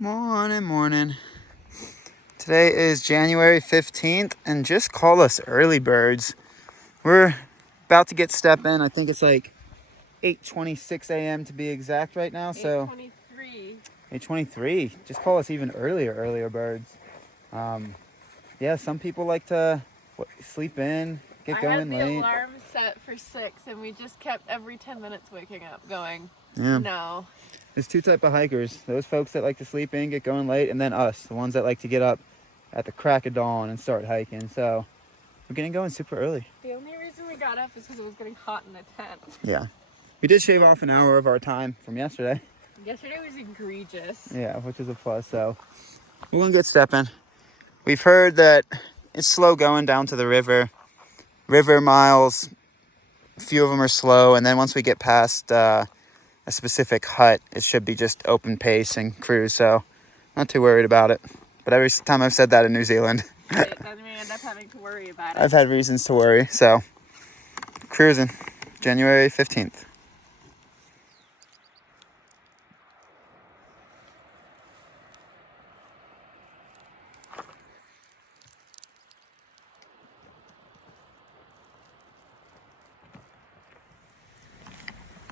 Morning, morning. Today is January 15th, and just call us early birds. We're about to get step in. I think it's like 8:26 a.m. to be exact right now. So 8:23. 8:23. Just call us even earlier birds. Yeah, some people like to sleep in, get going late. I had the alarm set for 6, and we just kept every 10 minutes waking up going, Yeah. no. There's two types of hikers. Those folks that like to sleep in, get going late, and then us, the ones that like to get up at the crack of dawn and start hiking. So we're getting going super early. The only reason we got up is because it was getting hot in the tent. Yeah. We did shave off an hour of our time from yesterday. Yesterday was egregious. Yeah, which is a plus. So we're going to get stepping. We've heard that it's slow going down to the river. River miles, a few of them are slow. And then once we get past a specific hut, it should be just open pace and cruise. So not too worried about it. But every time I've said that in New Zealand, Then we end up having to worry about it. I've had reasons to worry. So cruising, January 15th.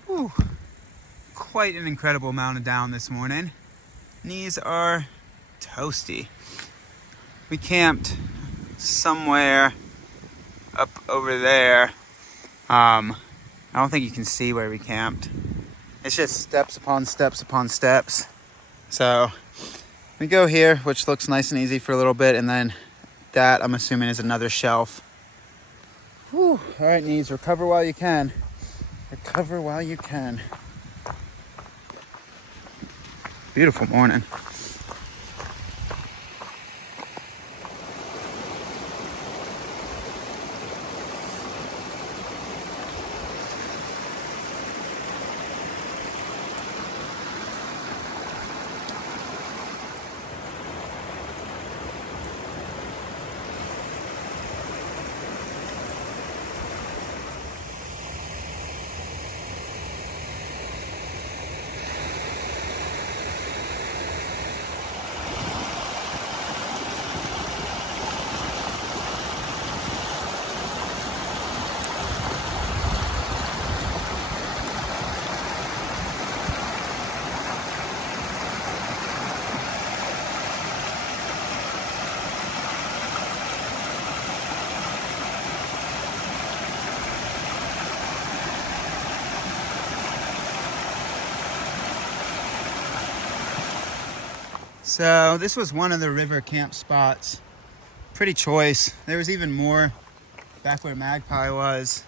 Whew. Quite an incredible amount of down this morning. Knees are toasty. We camped somewhere up over there. I don't think you can see where we camped. It's just steps upon steps upon steps. So we go here, which looks nice and easy for a little bit, and then that I'm assuming is another shelf. Whew. All right, knees, recover while you can. Recover while you can. Beautiful morning. So this was one of the river camp spots. Pretty choice. There was even more back where Magpie was.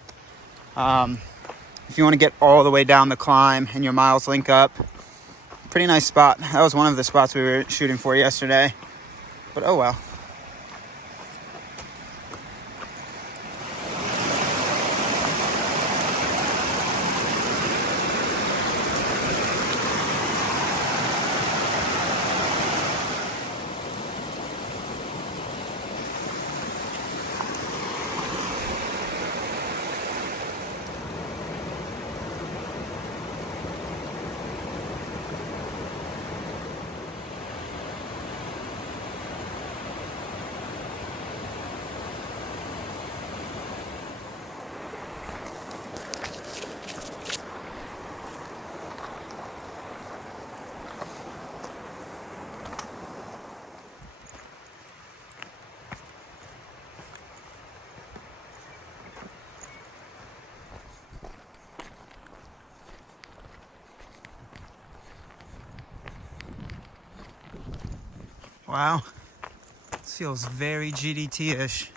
If you want to get all the way down the climb and your miles link up, pretty nice spot. That was one of the spots we were shooting for yesterday. But oh well. Wow, this feels very GDT-ish.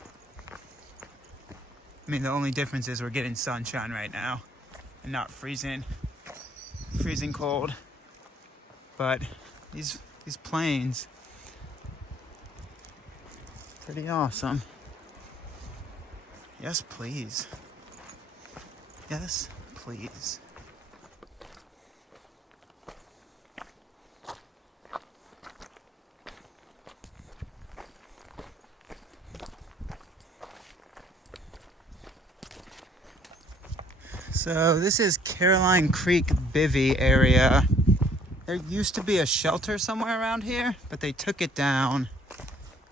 I mean, the only difference is we're getting sunshine right now and not freezing cold. But these plains, pretty awesome. Yes, please. Yes, please. So this is Caroline Creek Bivvy area. There used to be a shelter somewhere around here, but they took it down.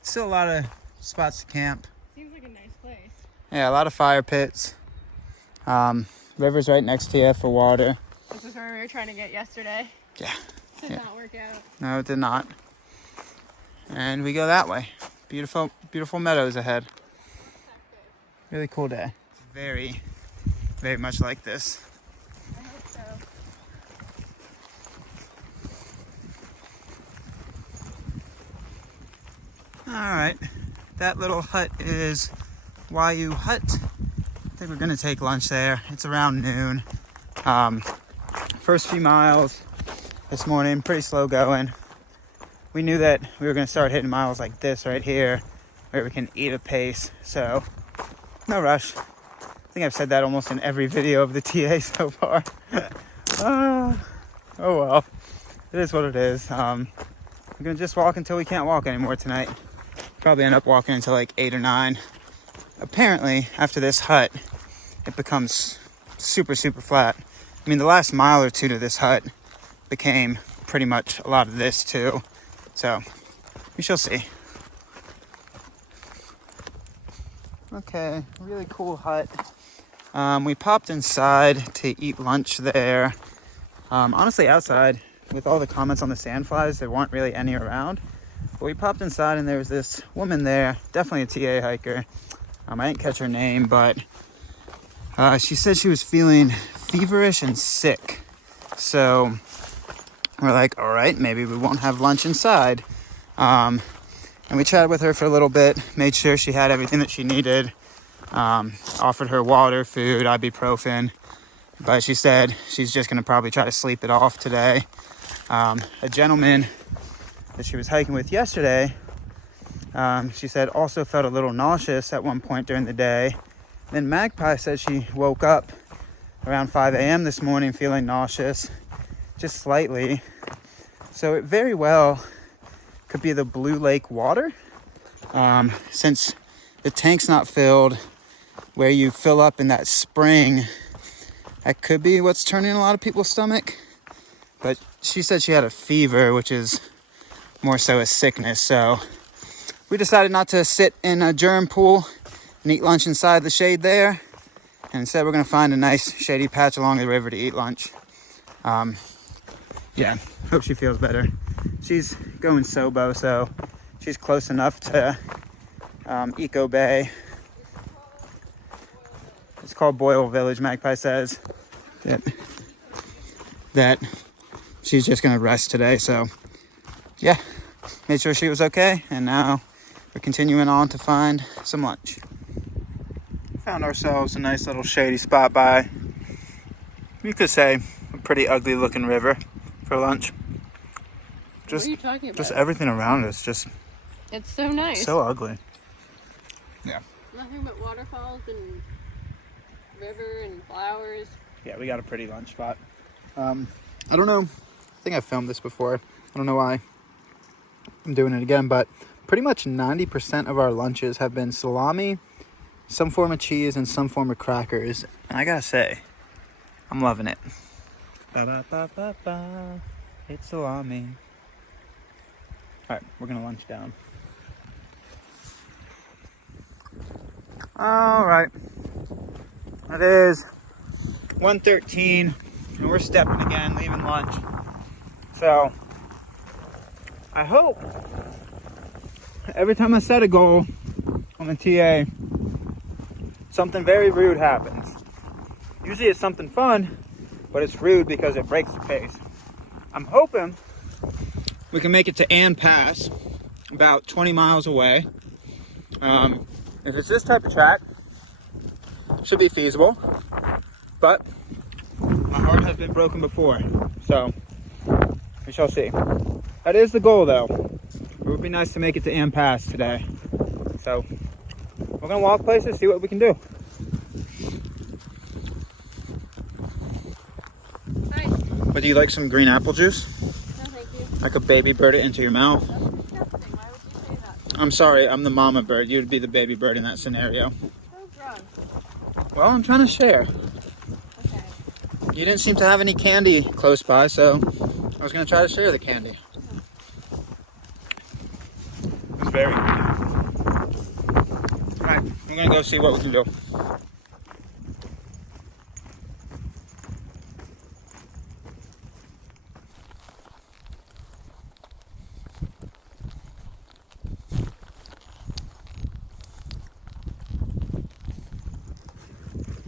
Still a lot of spots to camp. Seems like a nice place. Yeah, a lot of fire pits. River's right next to you for water. This is where we were trying to get yesterday. Yeah. Did not work out. No, it did not. And we go that way. Beautiful, beautiful meadows ahead. Really cool day. Very, very much like this. I hope so. All right, that little hut is YU Hut. I think we're gonna take lunch there. It's around noon. First few miles this morning, pretty slow going. We knew that we were gonna start hitting miles like this right here, where we can eat a pace, so no rush. I think I've said that almost in every video of the TA so far. Oh well, it is what it is. We're gonna just walk until we can't walk anymore tonight. Probably end up walking until like 8 or 9. Apparently, after this hut, it becomes super, super flat. I mean, the last mile or two to this hut became pretty much a lot of this too. So, we shall see. Okay, really cool hut. We popped inside to eat lunch there. Honestly, outside, with all the comments on the sandflies, there weren't really any around. But we popped inside and there was this woman there, definitely a TA hiker. I didn't catch her name, but she said she was feeling feverish and sick. So we're like, all right, maybe we won't have lunch inside. And we chatted with her for a little bit, made sure she had everything that she needed. Offered her water, food, ibuprofen. But she said she's just gonna probably try to sleep it off today. A gentleman that she was hiking with yesterday, she said also felt a little nauseous at one point during the day. Then Magpie said she woke up around 5 a.m. this morning feeling nauseous, just slightly. So it very well could be the Blue Lake water. Since the tank's not filled, where you fill up in that spring, that could be what's turning a lot of people's stomach. But she said she had a fever, which is more so a sickness. So we decided not to sit in a germ pool and eat lunch inside the shade there. And instead we're gonna find a nice shady patch along the river to eat lunch. Yeah, hope she feels better. She's going Sobo, so she's close enough to Eco Bay. It's called Boyle Village, Magpie says. That she's just gonna rest today, so yeah, made sure she was okay, and now we're continuing on to find some lunch. Found ourselves a nice little shady spot by, you could say, a pretty ugly looking river for lunch. What are you talking about? Just everything around us, just it's so nice. so ugly. Yeah. Nothing but waterfalls and river and flowers. Yeah, we got a pretty lunch spot. I don't know, I think I've filmed this before. I don't know why I'm doing it again, but pretty much 90% of our lunches have been salami, some form of cheese, and some form of crackers. And I gotta say, I'm loving it. Ba-ba-ba-ba-ba. It's salami. All right, we're gonna lunch down. All right, it is 1:13, and we're stepping again, leaving lunch. So I hope every time I set a goal on the TA, something very rude happens. Usually it's something fun, but it's rude because it breaks the pace. I'm hoping we can make it to Ann Pass, about 20 miles away. If it's this type of track, it should be feasible, but my heart has been broken before, so we shall see. That is the goal, though. It would be nice to make it to Ann Pass today. So we're gonna walk places, see what we can do. Hi. But do you like some green apple juice? No, thank you. I could baby bird it into your mouth. That's disgusting. Why would you say that? I'm sorry, I'm the mama bird. You would be the baby bird in that scenario. So drunk. Well, I'm trying to share. Okay. You didn't seem to have any candy close by, so I was gonna try to share the candy. It's very good. Alright, we're gonna go see what we can do.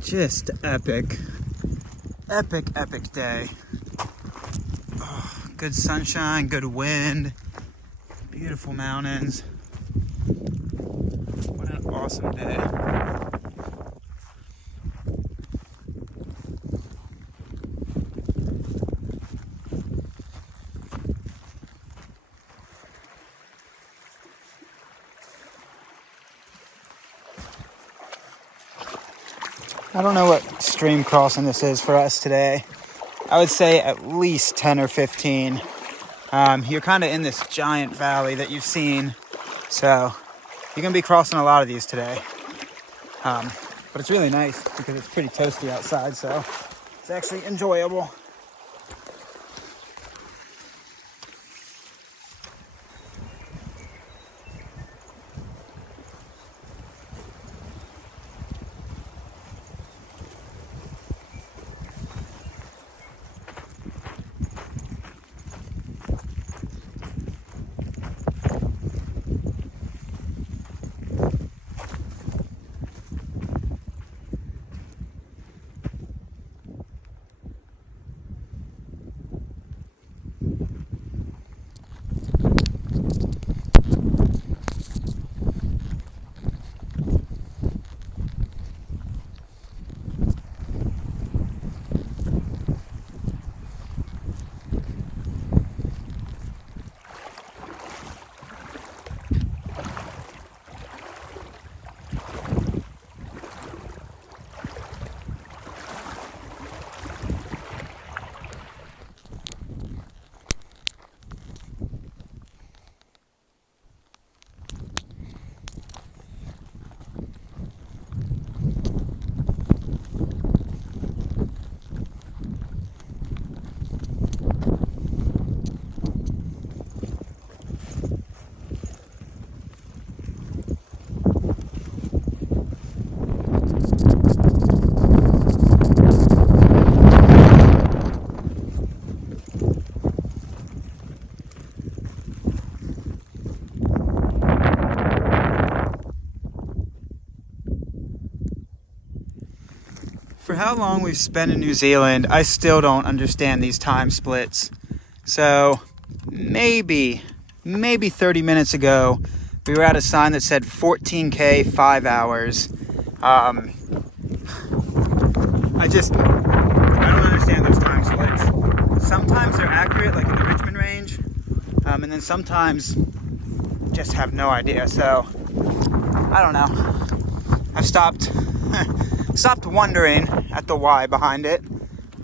Just epic. Epic day. Oh, good sunshine, good wind, beautiful mountains. What an awesome day. I don't know what stream crossing this is for us today. I would say at least 10 or 15. You're kind of in this giant valley that you've seen, so you're going to be crossing a lot of these today. But it's really nice because it's pretty toasty outside, so it's actually enjoyable. For how long we've spent in New Zealand, I still don't understand these time splits. So maybe 30 minutes ago, we were at a sign that said 14K, 5 hours. I don't understand those time splits. Sometimes they're accurate, like in the Richmond range, and then sometimes just have no idea. So I don't know. I've stopped wondering at the why behind it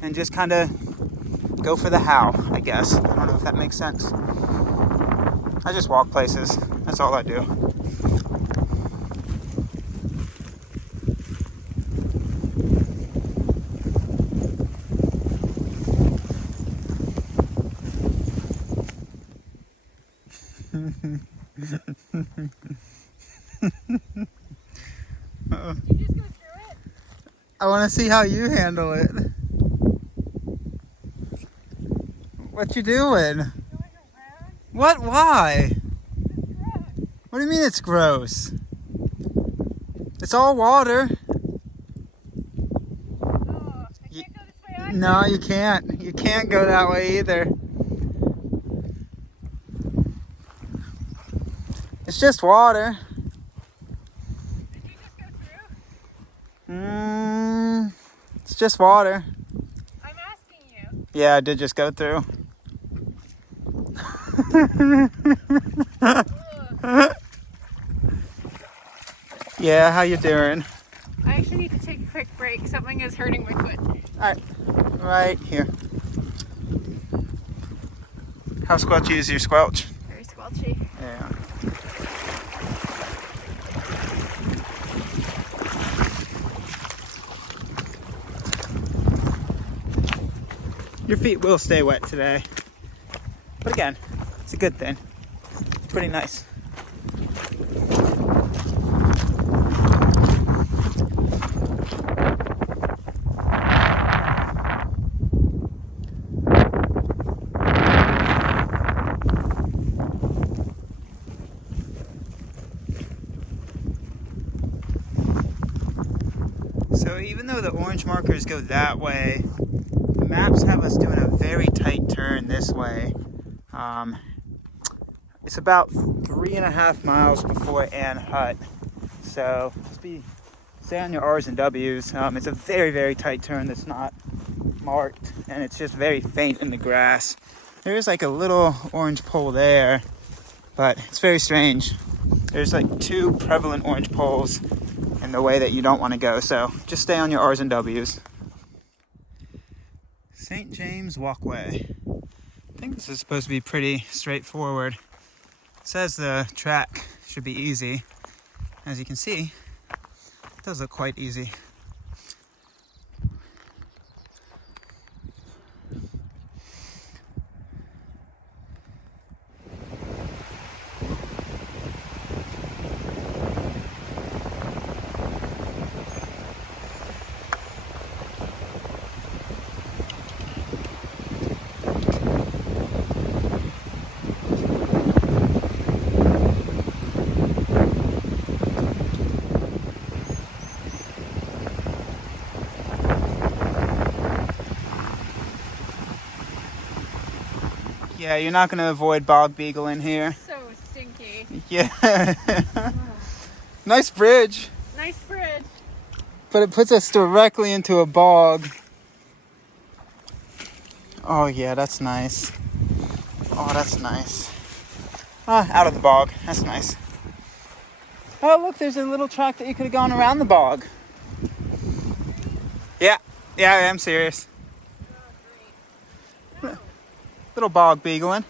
and just kind of go for the how, I guess. I don't know if that makes sense. I just walk places. That's all I do. I want to see how you handle it. What you doing? What? Why? What do you mean it's gross? It's all water. Oh, I can't go this way either. No, you can't. You can't go that way either. It's just water. Did you just go through? It's just water. I'm asking you. Yeah, I did just go through. Yeah, how you doing? I actually need to take a quick break. Something is hurting my foot. Alright, right here. How squelchy is your squelch? Very squelchy. Yeah. Your feet will stay wet today. But again, it's a good thing. It's pretty nice. So even though the orange markers go that way, the maps have us doing a very tight turn this way. It's about 3.5 miles before Ann Hut. So just stay on your R's and W's. It's a very, very tight turn that's not marked, and it's just very faint in the grass. There is like a little orange pole there, but it's very strange. There's like 2 prevalent orange poles in the way that you don't want to go, so just stay on your R's and W's. St. James Walkway. I think this is supposed to be pretty straightforward. It says the track should be easy. As you can see, it does look quite easy. Yeah, you're not going to avoid bog beagle in here. So stinky. Yeah. Nice bridge. Nice bridge. But it puts us directly into a bog. Oh yeah, that's nice. Oh, that's nice. Out of the bog. That's nice. Oh, look, there's a little track that you could have gone around the bog. Yeah, I am serious. Little bog beagling.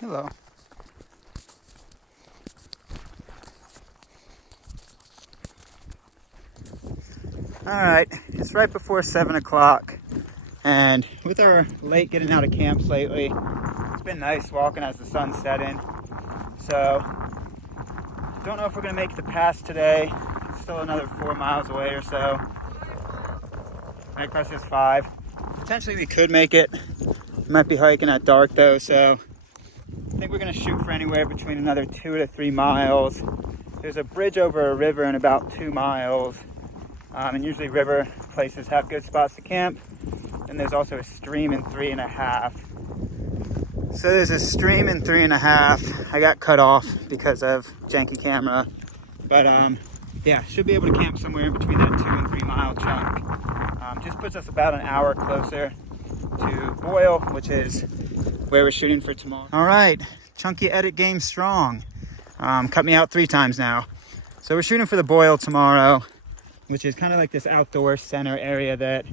Hello. All right, it's right before 7 o'clock, and with our late getting out of camps lately, it's been nice walking as the sun's setting. So, don't know if we're gonna make the pass today. It's still another 4 miles away or so. Night Crest is 5. Potentially we could make it. We might be hiking at dark though, so I think we're gonna shoot for anywhere between another 2 to 3 miles. There's a bridge over a river in about 2 miles. And usually river places have good spots to camp. And there's also a stream in 3.5. So there's a stream in 3.5. I got cut off because of janky camera. But yeah, should be able to camp somewhere in between that 2 and 3 mile chunk. Just puts us about an hour closer to Boyle, which is where we're shooting for tomorrow. All right, chunky edit game strong. Cut me out 3 times now. So we're shooting for the Boyle tomorrow, which is kind of like this outdoor center area that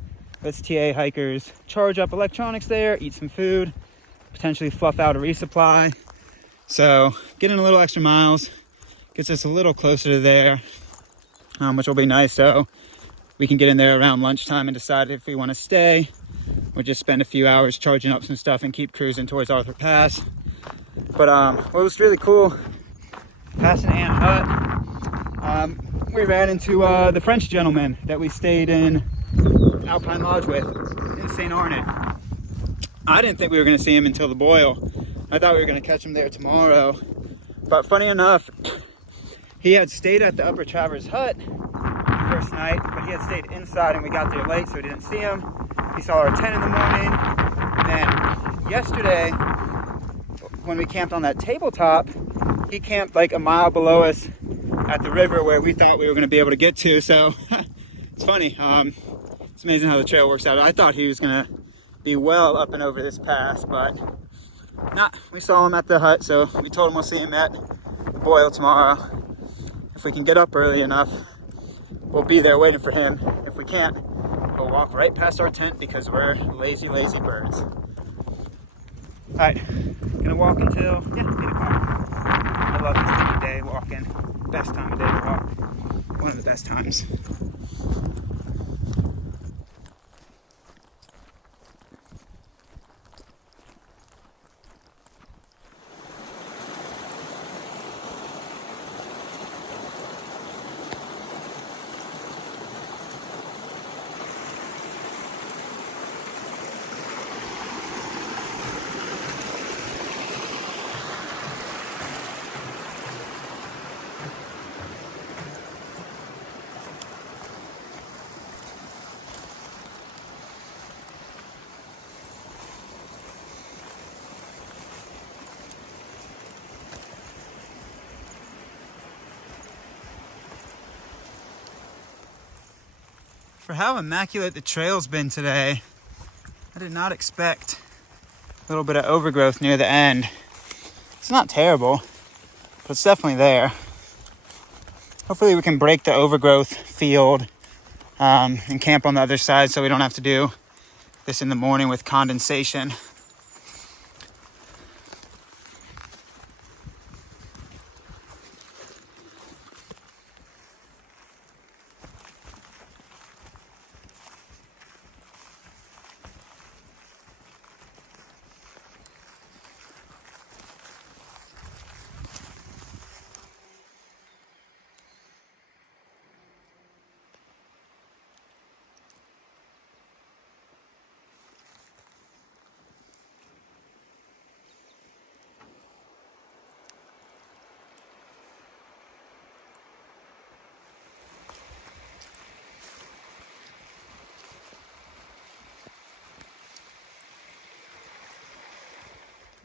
lets TA hikers charge up electronics there, eat some food, potentially fluff out a resupply. So getting a little extra miles gets us a little closer to there, which will be nice. So we can get in there around lunchtime and decide if we want to stay or just spend a few hours charging up some stuff and keep cruising towards Arthur Pass. But what was really cool, passing Ann Hut, we ran into the French gentleman that we stayed in Alpine Lodge with in St. Arnaud. I didn't think we were going to see him until the Boyle. I thought we were going to catch him there tomorrow. But funny enough, he had stayed at the Upper Travers Hut the first night, but he had stayed inside and we got there late, so we didn't see him. He saw our tent in the morning. And then yesterday, when we camped on that tabletop, he camped like a mile below us at the river where we thought we were going to be able to get to. So it's funny. It's amazing how the trail works out. I thought he was going to be well up and over this pass, but not. We saw him at the hut, so we told him we'll see him at the Boyle tomorrow. If we can get up early enough, we'll be there waiting for him. If we can't, we'll walk right past our tent because we're lazy, lazy birds. All right, gonna walk until 8 o'clock. I love this time of day walking. Best time of day to walk. One of the best times. For how immaculate the trail's been today, I did not expect a little bit of overgrowth near the end. It's not terrible, but it's definitely there. Hopefully we can break the overgrowth field and camp on the other side so we don't have to do this in the morning with condensation.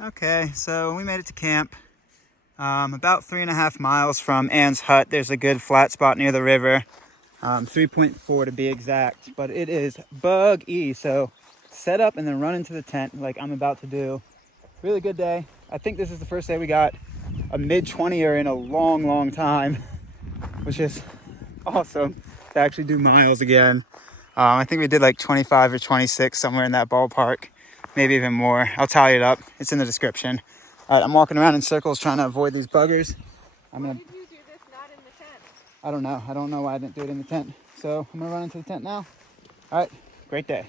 Okay, so we made it to camp. About 3.5 miles from Ann's hut. There's a good flat spot near the river. 3.4 to be exact, but it is buggy. So set up and then run into the tent like I'm about to do. Really good day. I think this is the first day we got a mid-20er in a long, long time, which is awesome to actually do miles again. I think we did like 25 or 26, somewhere in that ballpark, maybe even more. I'll tally it up. It's in the description. All right, I'm walking around in circles trying to avoid these buggers. Why did you do this not in the tent? I don't know. I don't know why I didn't do it in the tent. So I'm gonna run into the tent now. All right, great day.